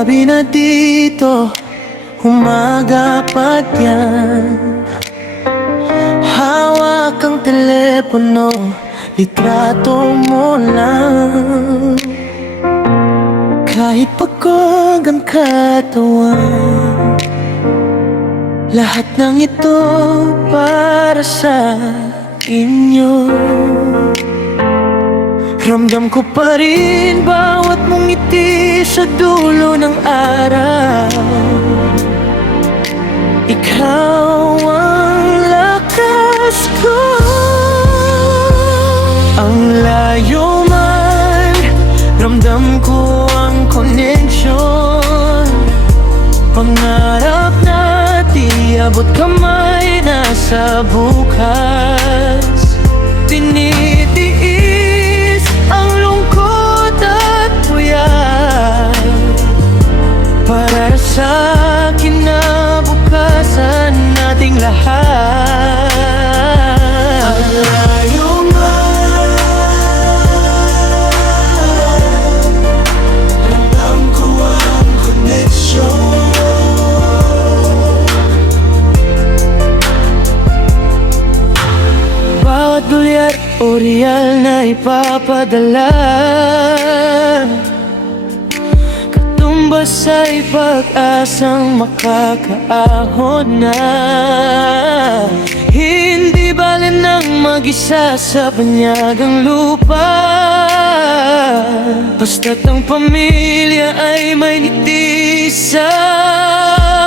gabi na dito, umaga pa't yan. Hawak ang telepono, litrato mo lang. Kahit pagod ang katawan, lahat ng ito para sa inyo. Ramdam ko pa rin bawat mong ngiti sa dulo ng araw. Ikaw ang lakas ko. Ang layo man, ramdam ko ang connection. Pangarap na di abot kamay na sa bukas. Tinitiis ang lungkot at puyat para sa kinabukasan nating lahat. Ang layo man, ramdam ko ang connection. Bawat bulyat o real na ipapadala, katumbas ay pag-asang makakaahon na. Hindi bale nang mag-isa sa banyagang lupa, basta't ang pamilya ay may ngiti sa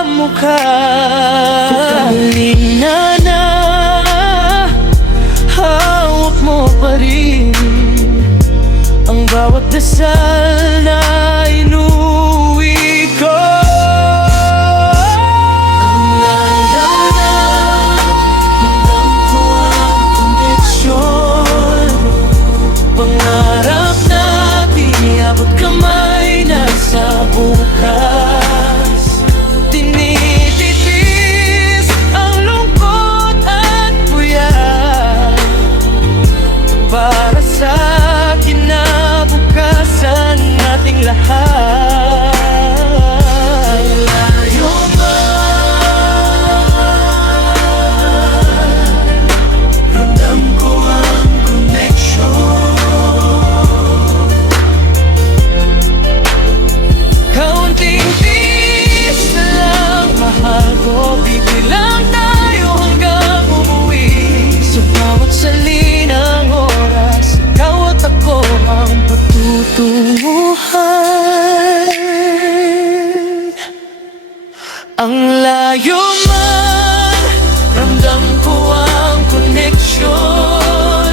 mukha. Halina na, hawak mo pa rin ang bawat dasal na inuwi ko. Ang ramdam ko ang koneksyon. Pangarap na di abot kamay na sa bukas. Tinitiis ang lungkot at puyat para sa kinabukasan nating lahat. Layo man, ramdam ko ang connection. Kaunting tiis na lang, mahal ko, bibilang tayo hanggang umuwi. Sa bawat salinang oras, ikaw at ako ang patutunguhan. Ang layo man, ramdam ko ang connection.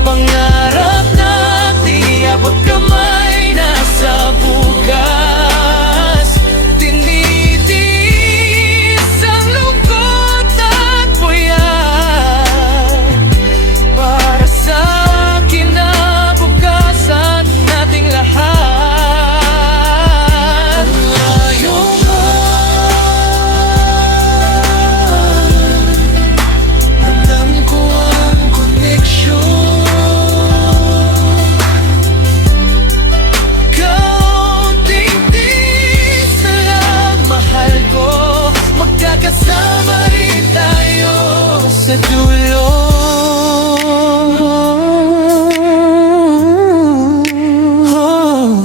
Pangarap na di abot kamay na sa bukas. Tinitiis ang lungkot at puyat para sa kinabukasan nating lahat. Layo man, ramdam ko ang connection. Kaunting tiis na lang, mahal ko, magkakasama rin tayo sa dulo.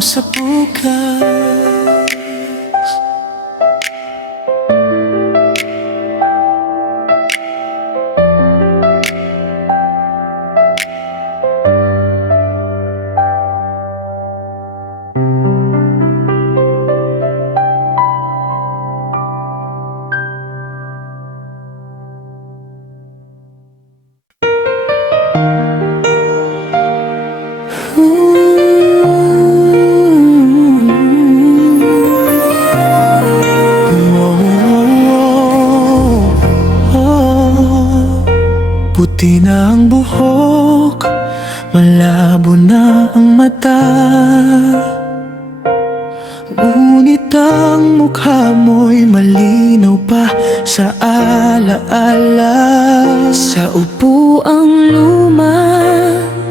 Sa bukas. Puti na ang buhok, malabo na ang mata, ngunit ang mukha mo'y malinaw pa sa alaala. Sa upuang luma,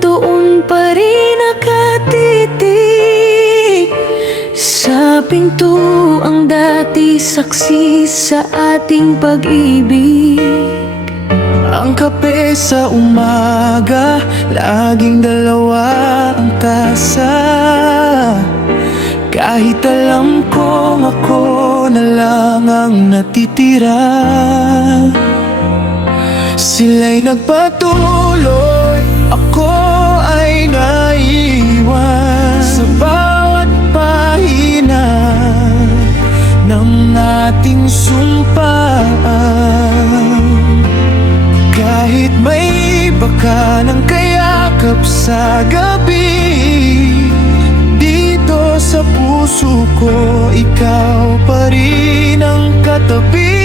doon pa rin nakatitig sa Sa pinto ang dati saksi sa ating pag-ibig. Ang kape sa umaga, laging dalawa ang tasa. Kahit alam kong ako na lang ang natitira, sila'y nagpatuloy, ako ay naiwan sa bawat pahina ng ating sumpaan. Kahit may iba ka ng kayakap sa gabi, dito sa puso ko, ikaw pa rin ang katabi.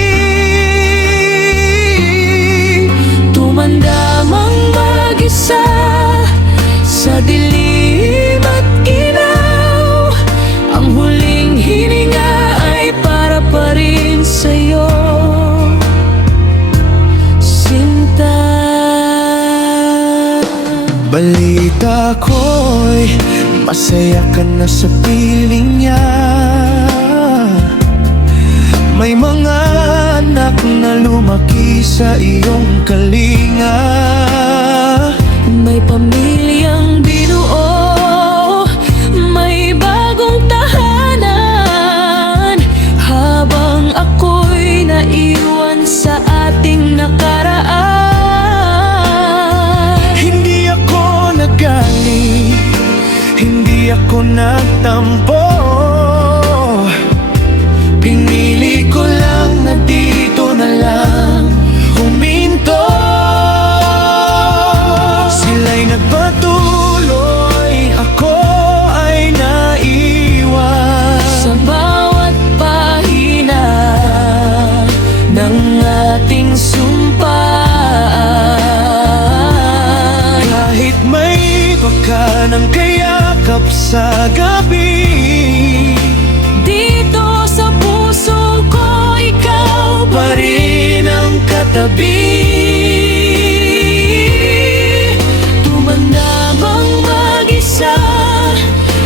Tumandamang mag-isa sa dilim at ginaw, ang huling hininga ay para pa rin sa'yo, Sinta. Balita ko'y masaya ka na sa piling niya. May mga anak na lumaki sa iyong kalinga. May pamilyang binuo, may bagong tahanan, habang ako'y naiwan sa ating nakaraan. Hindi ako nagaling, hindi ako nagtampo. Pinili ko lang na dito na lang huminto. Sila'y nagpatuloy, ako ay naiwan Sa bawat pahina ng ating sumpaan. kahit may iba ka ng kayakap sa gabi. Dito sa puso ko, ikaw Pa rin ang katabi. tumandamang mag-isa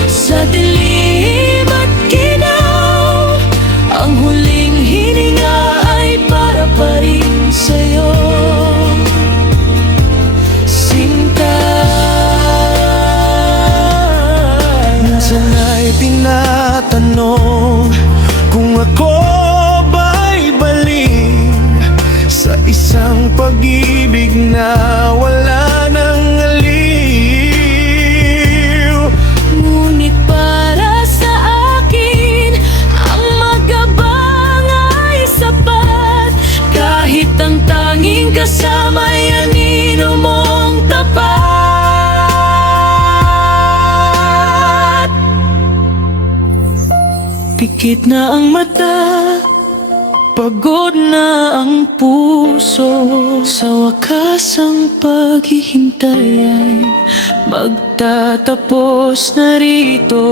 sa dilim at ginaw, ang huling hininga ay para pa rin sa'yo, Sinta. Minsan ay tinatanong kung ako ba'y baling sa isang pag-ibig na wala nang aliw. Ngunit para sa akin, ang magabang ay sapat, kahit ang tanging kasama'y anino mong tapat. Pikit na ang mata, pagod na ang puso, sa wakas ang paghihintay ay magtatapos na rito.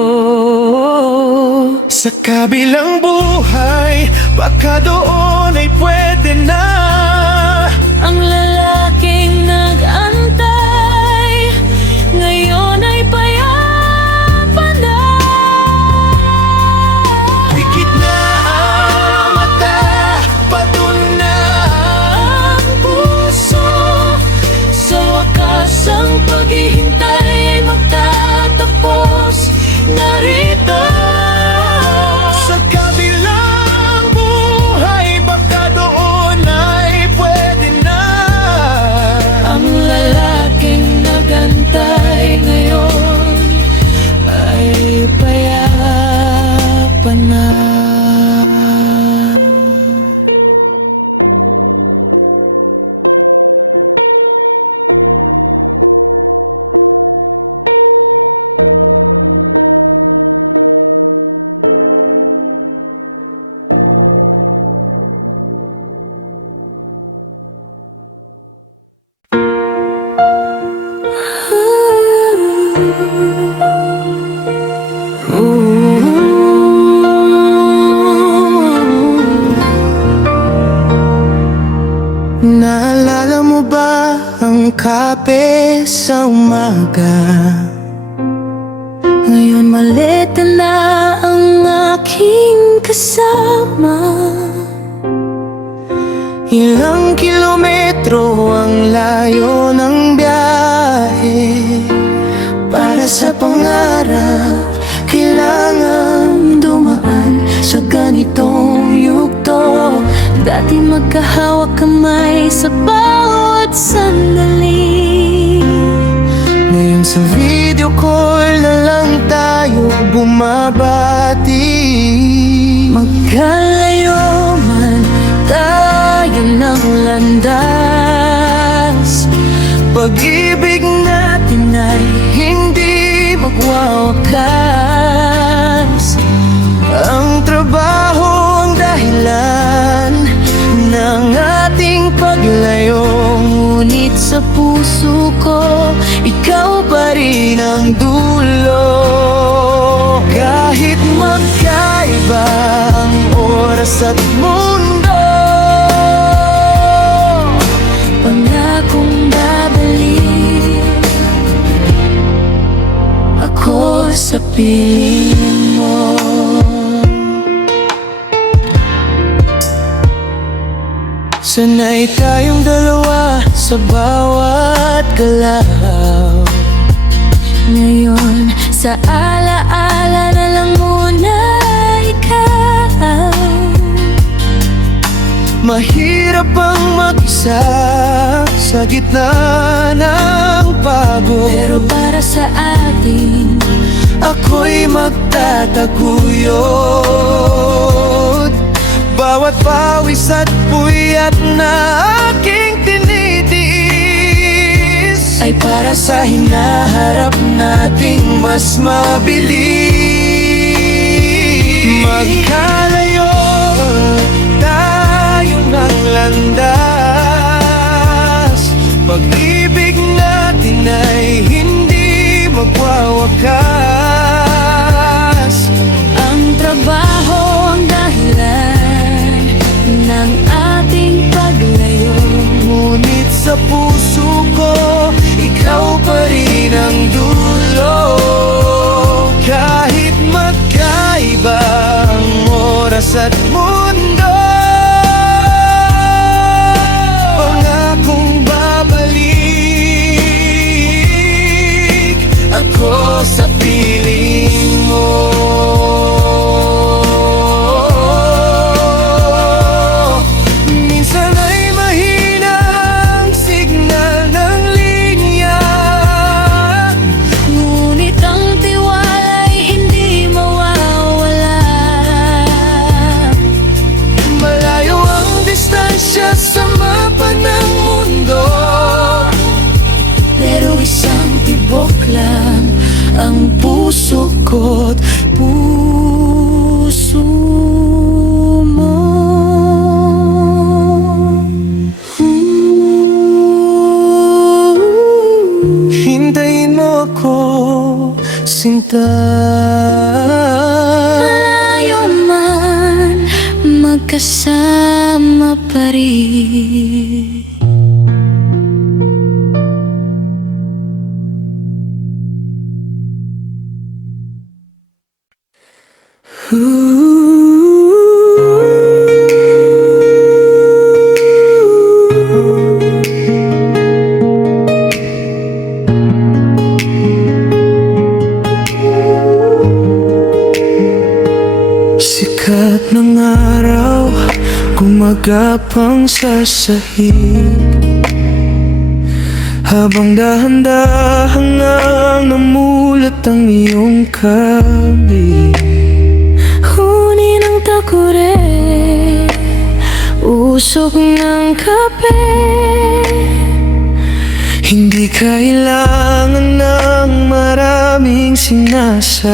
Sa kabilang buhay, baka doon ay pwede na. Ang lalaking nag-antay ngayon ay payapa na. Pikit na ang mata, pagod na Ang puso, sa wakas ang paghihintay ay magtatapos na rito. sa kabilang buhay, baka doon ay pwede na. Ang lalaking nagantay ngayon ay payapa na. Naalala mo ba ang kape sa umaga? Ngayon maleta na ang Ilang kilometro ang layo ng biyahe. Para sa pangarap, kailangan dumaan sa ganitong yugto. Dati magkahawak kamay sa bawat sandali. Ngayon sa video call na lang tayo bumabati. Magkalayo man tayo ng landas, Pag-ibig natin ay hindi magwawakas. Ang trabaho ang dahilan ng ating paglayo. ngunit sa puso ko, ikaw pa rin ang dulo. Kahit magkaiba ang oras at mundo, Pangakong babalik ako sa piling mo. sanay tayong dalawa sa bawat galaw. Ngayon, sa alaala na lang muna ikaw. Mahirap ang mag-isa sa gitna ng pagod, Pero para sa atin, ako'y magtataguyod. Bawat pawis at puyat na aking tinitiis ay para sa hinaharap nating mas mabilis. Magkalayo tayo ng landas. Pag-ibig natin ay hindi magwawakas. ang trabaho ang dahilan ng ating paglayo. Ngunit sa puso ko, ikaw pa rin ang dulo. Kahit magkaiba ang oras at mundo, pangakong babalik ako sa piling mo. Minsan ay mahina ang signal ng linya, Ngunit ang tiwala'y hindi mawawala. malayo ang distansya sa mapa ng mundo, Pero isang tibok lang ang puso ko't puso mo. hintayin mo ako, sinta. Malayo man, magkasama pa rin. Sikat ng araw, gumagapang sa sahig, habang dahan-dahan ngang namulat ang iyong kabig. Huni ng takure, usok ng kape. Hindi kailangan ng maraming sinasabi.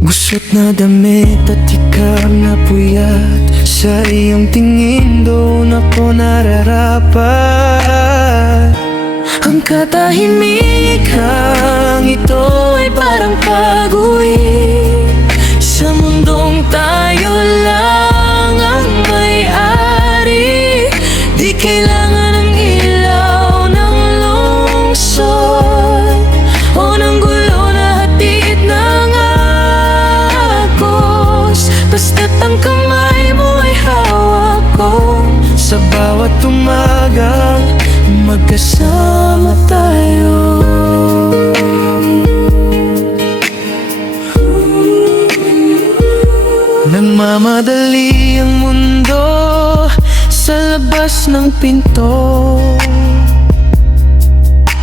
Gusot na damit at ikab na puyat, sa iyong tingin doon ako nararapat. Ang katahimikan ito ay parang pag-uwi sa mundong tayo lang ang may-ari. Di kailangan ng ilaw ng lungsod o ng gulo na hatid ng agos. Basta't ang kamay mo ay hawak magkasama tayo. Nagmamadali ang mundo sa labas ng pinto,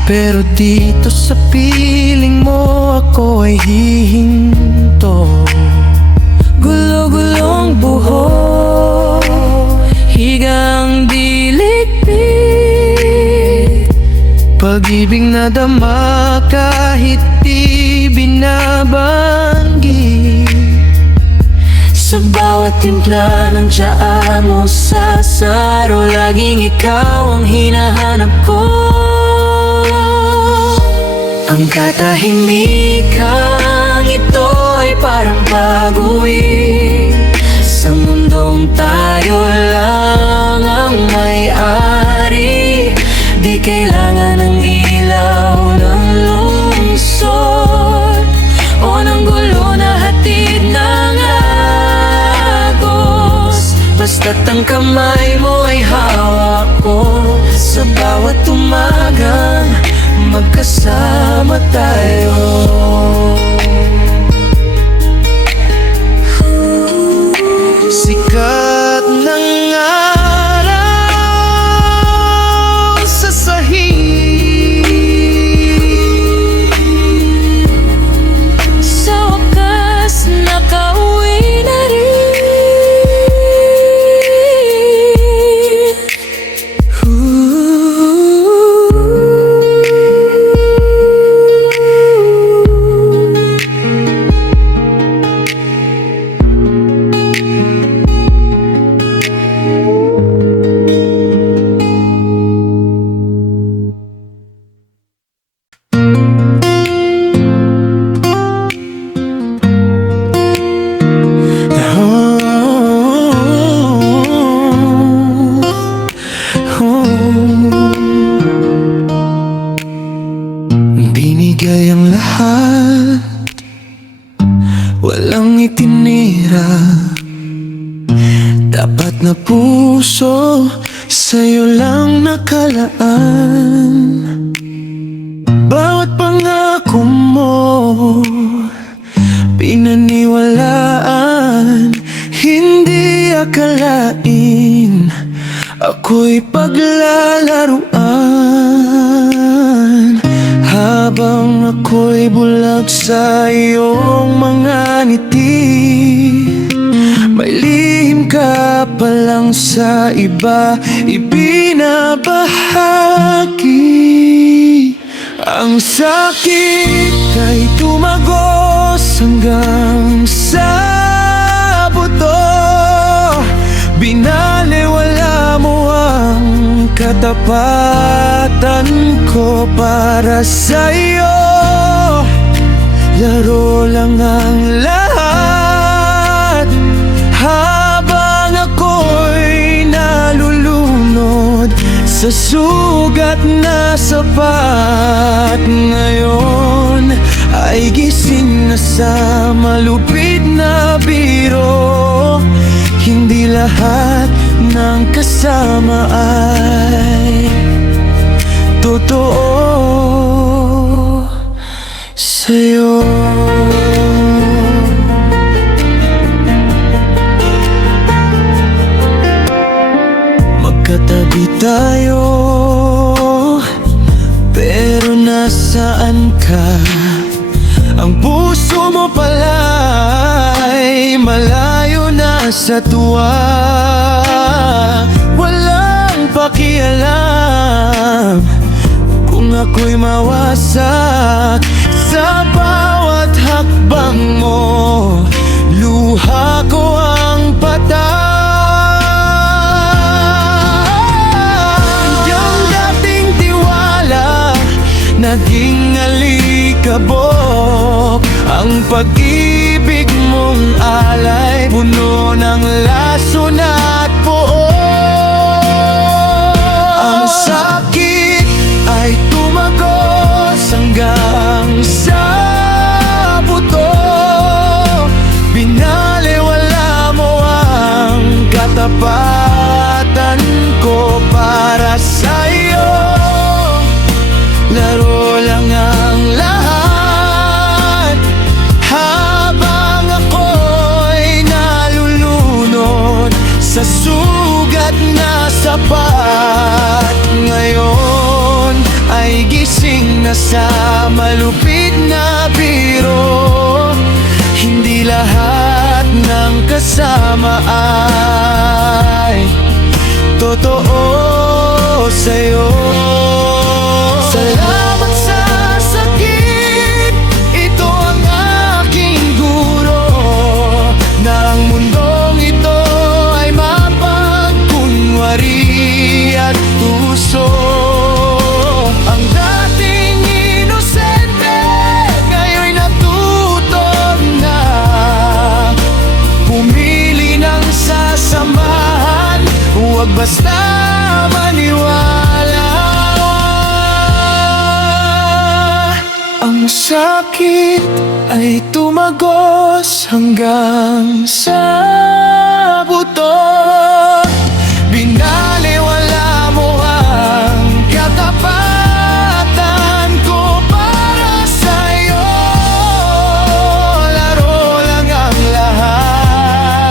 pero dito sa piling mo ako ay hihinto. Gulo-gulong buhok, higang diligpit, pag-ibig na dama kahit di binabanggit. Sa bawat timpla ng tsaa mo sa saro, laging ikaw ang hinahanap ko. Ang katahimikan ito ay parang pag-uwi sa mundong tayo lang ang may-ari. Di kailangan ng ilaw ng lungsod o ng gulo na hatid ng agos. Basta't ang kamay mo ay hawak ko sa bawat umagang magkasama tayo. Sikat ng araw sa sahig, Sa wakas nakauwi na rin. binigay ang lahat, walang itinira. Dapat na puso sa'yo lang nakalaan. Bawat pangako mo pinaniwalaan, hindi akalain ako'y paglalaruan. Habang ako'y bulag sa iyong mga ngiti, may lihim ka pa lang sa iba ibinabahagi. Ang sakit ay tumagos hanggang sa buto. Binaliwala mo ang katapatan ko para sa'yo. Laro lang ang lahat habang ako'y nalulunod sa sugat na sapat. Ngayon ay gising na sa malupit na biro. Hindi lahat ng kasama ay totoo sa'yo. Magkatabi tayo, pero nasaan ka? Ang puso mo pala'y malayo na sa tuwa. Walang pakialam kung ako'y mawasak sa bawat hakbang mo. Luha ko ang patay. Yung dating tiwala naging alikabok. Ang pag-ibig mong alay puno ng lason at poon. Ang sakit ay tumagos hanggang sa buto. Binaliwala mo ang katapatan ko para sa'yo. kasama ay totoo sa'yo. Salamat sa sakit, ito ang aking guro, na ang mundong ito ay mapagkunwari at tuso. Ang dating inosente ngayon'y natuto na pumili ng sasamahan, huwag basta maniwala. Ang sakit ay tumagos hanggang sa buto. Binaliwala mo ang katapatan ko para sa'yo. Laro lang ang lahat,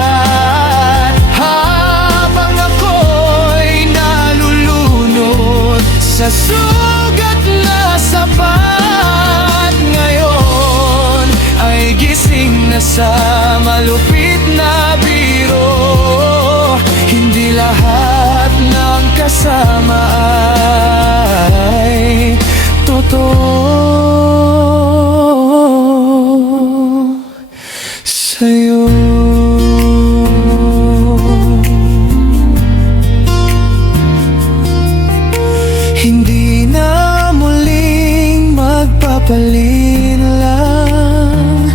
habang ako'y nalulunod sa sugat na sapat. Ngayon ay gising na sa malupit na biro. Hindi lahat ng kasama ay totoo sa'yo. Hindi na muling magpapalinlang,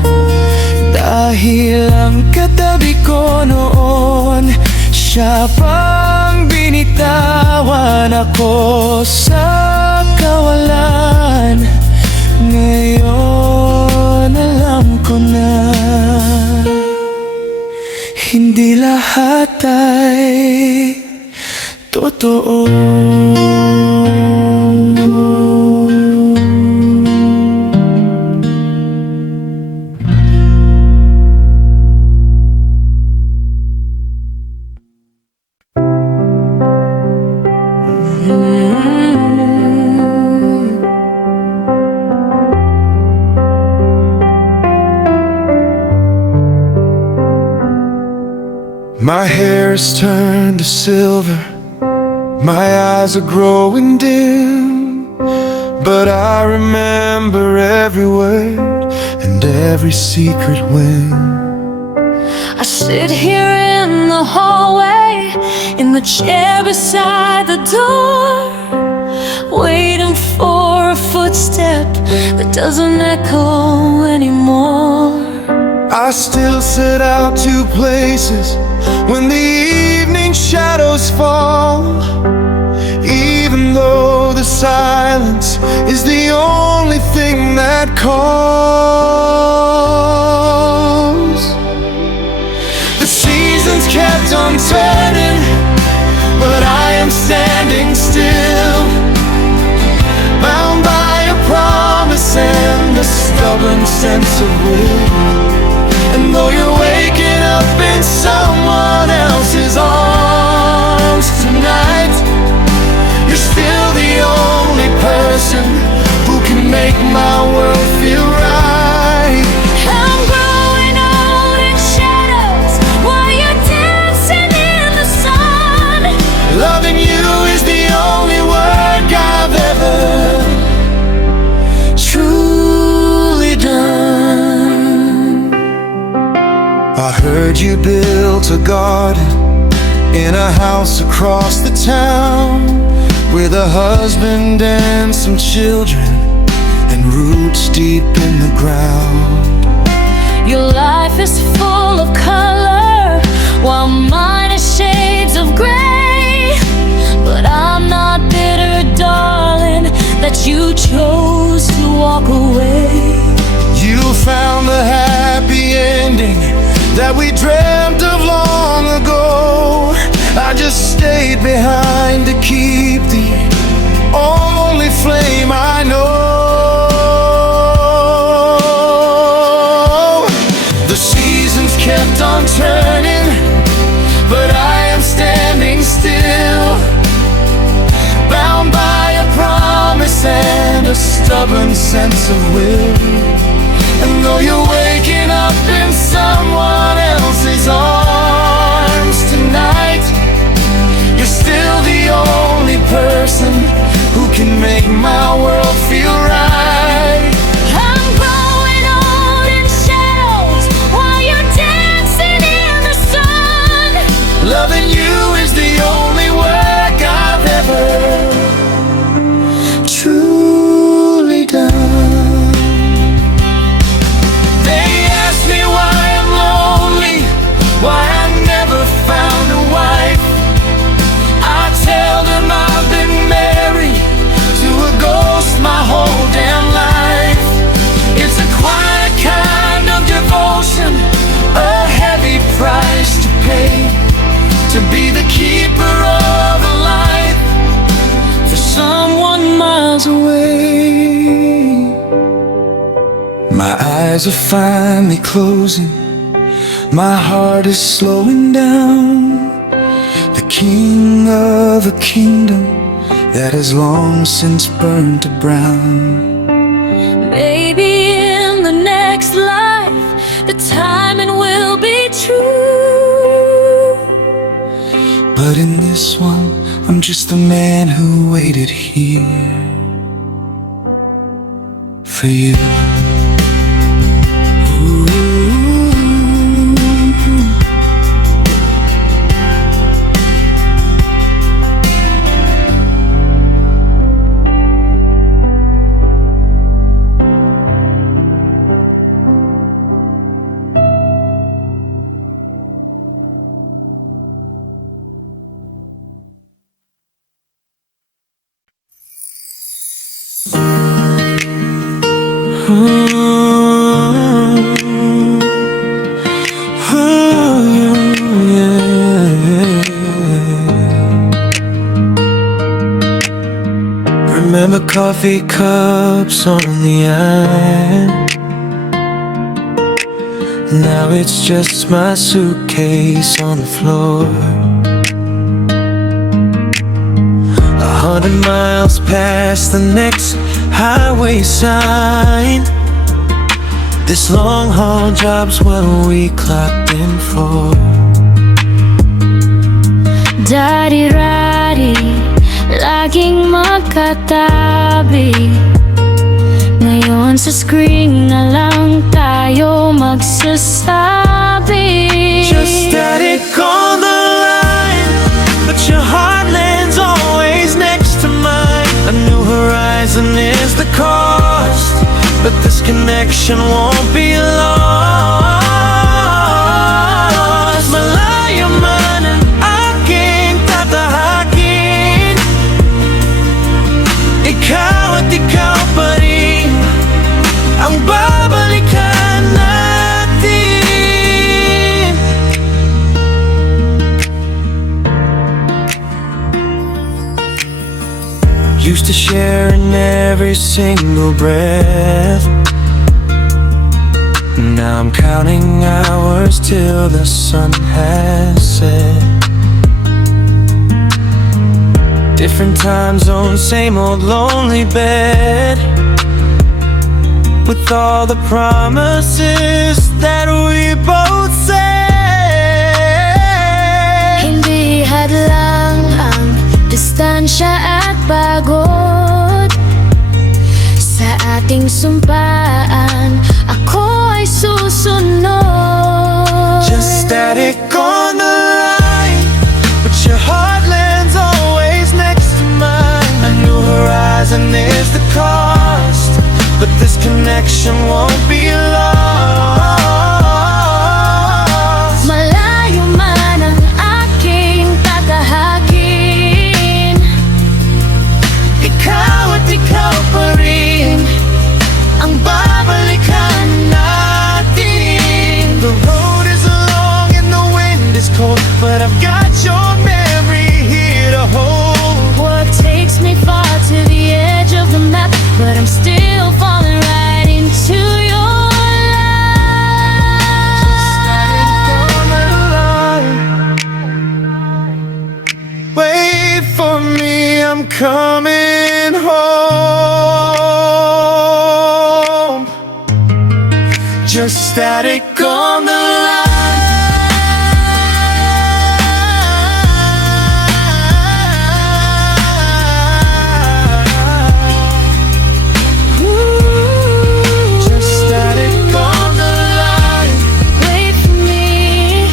dahil ang katabi ko noon, siya pang binitawan ako sa kawalan. Ngayon alam ko na hindi lahat ay totoo. My hair's turned to silver, my eyes are growing dim, but I remember every word and every secret win. I sit here in the hallway, in the chair beside the door, waiting for a footstep that doesn't echo anymore. I still set out to places when the evening shadows fall, even though the silence is the only thing that calls. The seasons kept on turning, but I am standing still, bound by a promise and a stubborn sense of will. And though you're waking up in someone else's arms tonight, you're still the only person who can make my world feel right. I'm growing old in shadows while you're dancing in the sun. Loving you is the only work I've ever truly done. I heard you built a garden in a house across the town, with a husband and some children and roots deep in the ground. Your life is full of color while mine is shades of gray, but I'm not bitter, darling, that you chose to walk away. You found the happy ending that we dreamt of long ago. I just stayed behind to keep the only flame I know. The seasons kept on turning, but I am standing still, bound by a promise and a stubborn sense of will. And though you're waking up in someone else's arms eyes are finally closing, my heart is slowing down. The king of a kingdom that has long since burned to brown. Maybe in the next life the timing will be true, but in this one I'm just the man who waited here for you. Remember coffee cups on the iron? Now it's just my suitcase on the floor. 100 miles past the next highway sign. This long haul job's what we clocked in for. Dari-rari, laging magkatabi. Ngayon sa screen na lang tayo magsasabi. Just static on the line, but your heartland's always next to mine. A new horizon is the cost, but this connection won't be lost. Malayaman aking tatahakin, ikaw at ikaw pa rin ang babalikan natin. Used to share in every single breath. Now I'm counting hours till the sun has set. Different time zone, same old lonely bed, with all the promises that we both said. Hindi hadlang ang distansya at pagod sa ating sumpaan, ako ay susunod. Just static on the line, but your heartland's always next to mine. A new horizon is the cost, but this connection won't be lost. Malayo man ang aking tatahakin, Ikaw at ikaw pa rin ang babalikan natin. The road is long and the wind is cold, but I've got your memory here to hold. What takes me far to the edge of the map, but I'm still falling right into your life. Wait for me, I'm coming home. Just static on the line. Just static on the line. Wait for me,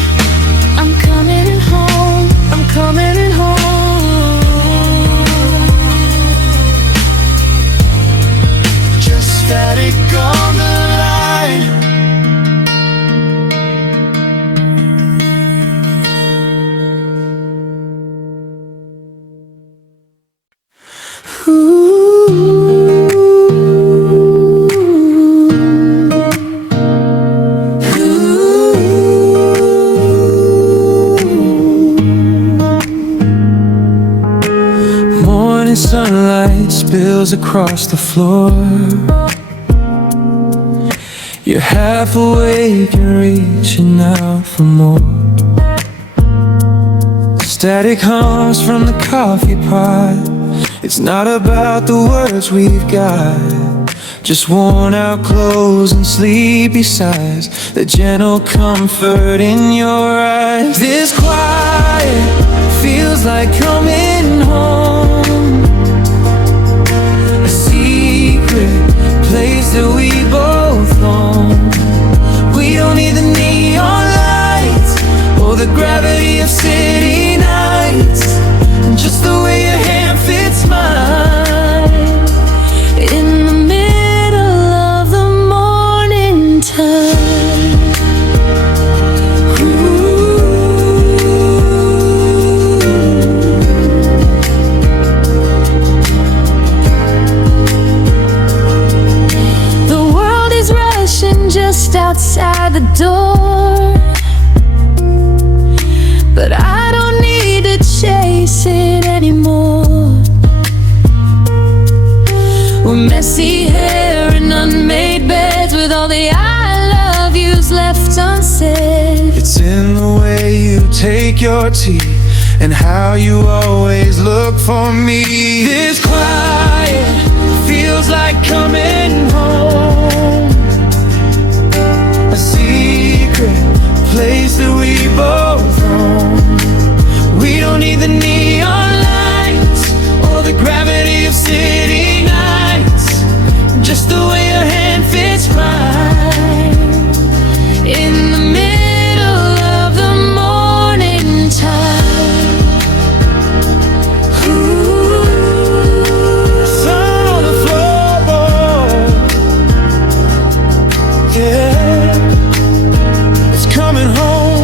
I'm coming home. I'm coming home. Just static on the line. Morning sunlight spills across the floor. You're half awake and reaching out for more. Static hums from the coffee pot. It's not about the words we've got, just worn out clothes and sleepy sighs, the gentle comfort in your eyes. This quiet feels like coming home, a secret place that we both own. We don't need the neon lights or the gravity of city nights, just the way your hand fits mine in the middle of the morning time. The world is rushing just outside the door, but I don't need to chase it anymore. With messy hair and unmade beds, with all the I love yous left unsaid. It's in the way you take your tea and how you always look for me. This quiet feels like coming home, a secret place that we both own. We don't need the neon lights or the gravity of city nights, just the way your hand fits mine in the middle of the morning time. Sun on the floorboard, yeah, it's coming home.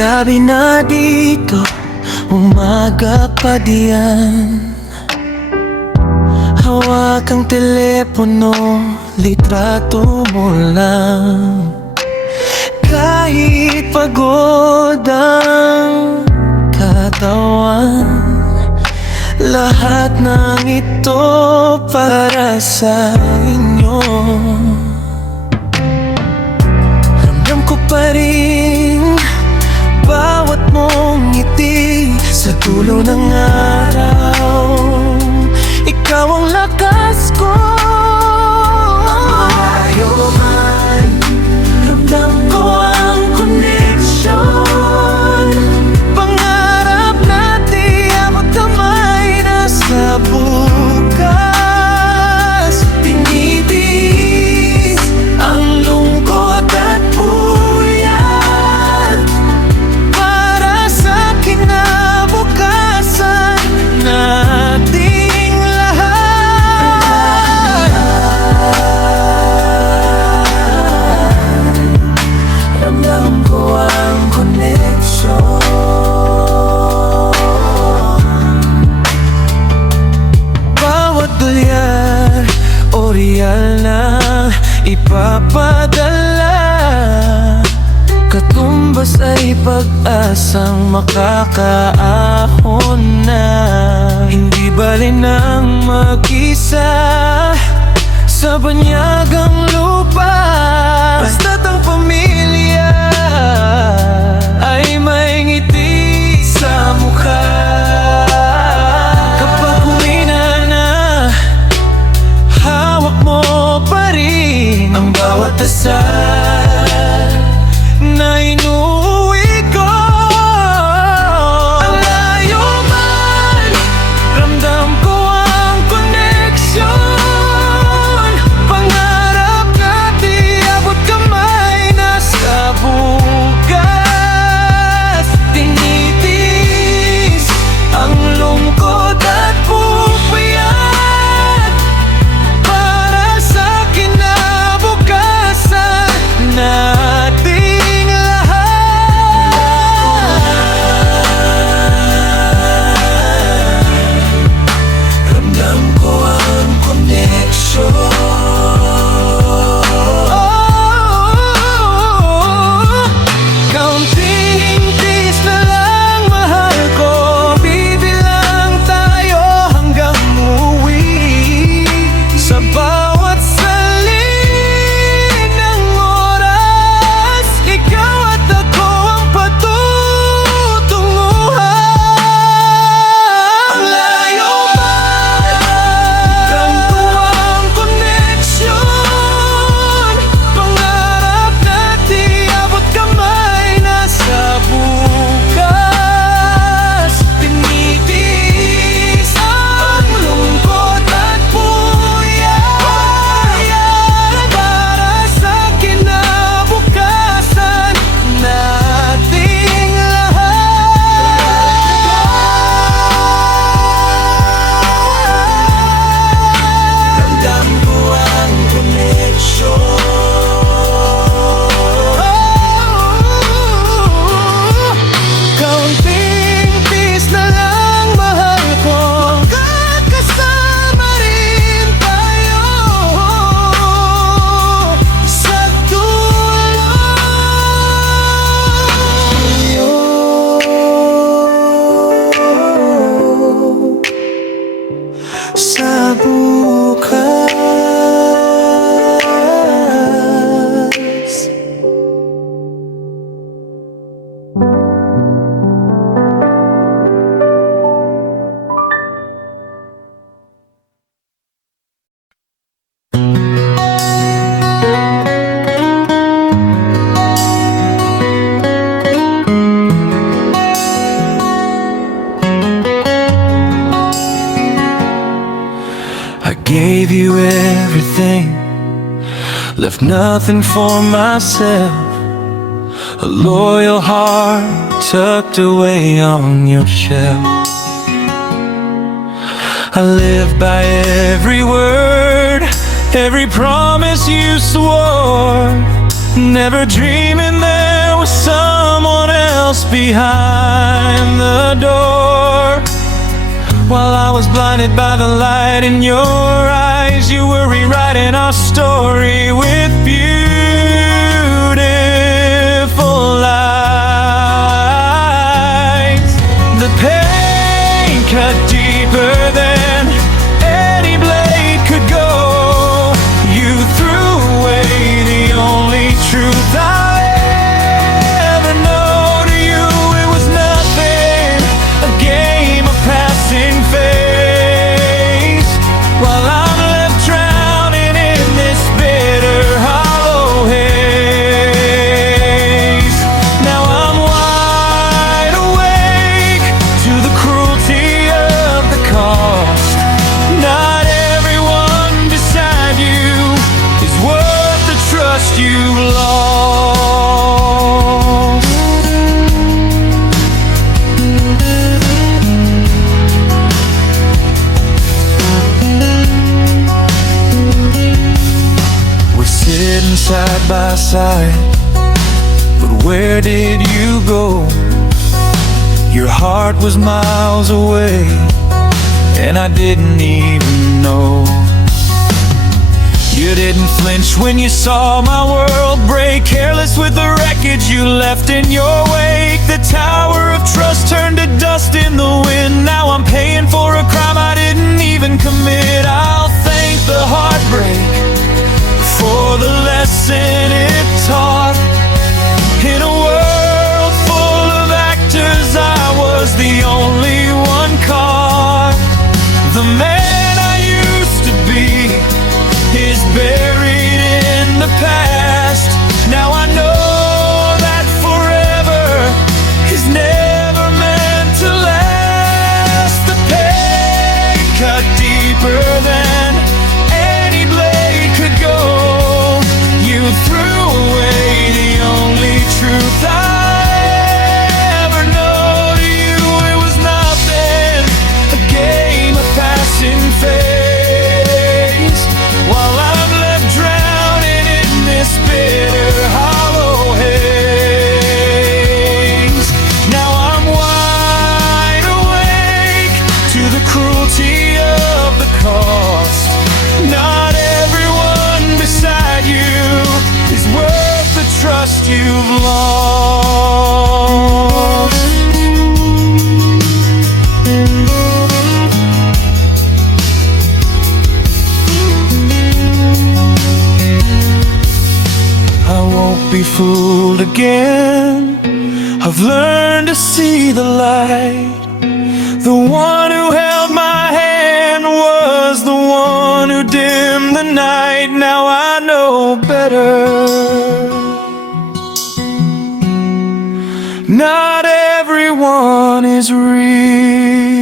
Gabi na dito, umaga pa diyan. Hawak ang telepono, litrato mo lang. Kahit pagod ang katawan, lahat ng ito para sa inyo. Ramdam ko pa rin bawat mong ngiti sa dulo ng araw. Ikaw ang lakas ko. Malayo man, ramdam ko ang connection. Pangarap natin abot kamay na sa bukas. Tinitiis ang lungkot at puyat para sa kinabukasan nating lahat. Ramdam ko ang connection. Bawat dolyar o riyal na ipapadala, katumbas ay pag-asang makakaahon na. Hindi bali nang mag-isa sa banyagang lupa, basta't ang pamilya ay may ngiti sa mukha. Kapag humina na, hawak mo pa rin ang bawat dasal na inuwi ko. Ang layo man, ramdam ko ang connection. Pangarap natin abot kamay na sa bukas. Tinitiis ang lungkot at pupuyat para sa kinabukasan gave you everything, left nothing for myself. A loyal heart tucked away on your shelf. I live by every word, every promise you swore, never dreaming there was someone else behind the door. While I was blinded by the light in your eyes, you were rewriting our story with beautiful lies. The pain cut deeper than any blade could go. You threw away the only truth I ever know. To you it was nothing, a game of passing phase. While I'm left drowning in this bitter hollow haze. Now I'm wide awake to the cruelty of the cost. Not everyone beside you is worth the trust you've lost. We're sitting side by side, but where did you go? Your heart was miles away, and I didn't even know. You didn't flinch when you saw my world break, careless with the wreckage you left in your wake. The tower of trust turned to dust in the wind. Now I'm paying for a crime I didn't even commit. I'll thank the heartbreak for the lesson it taught. In a world full of actors, I was the only one caught. The man I used to be is buried in the past. Now I know that forever is never meant to last. The pain cut deeper than any blade could go. You threw away the only truth I ever know. To you it was nothing, a game of passing phase. While I'm left drowning in this bitter hollow haze. Now I'm wide awake to the cruelty of the cost. Not everyone beside you is worth the trust you've lost. I won't be fooled again. I've learned to see the light. The one who held my hand was the one who dimmed the night. Now I know better. Not everyone is real.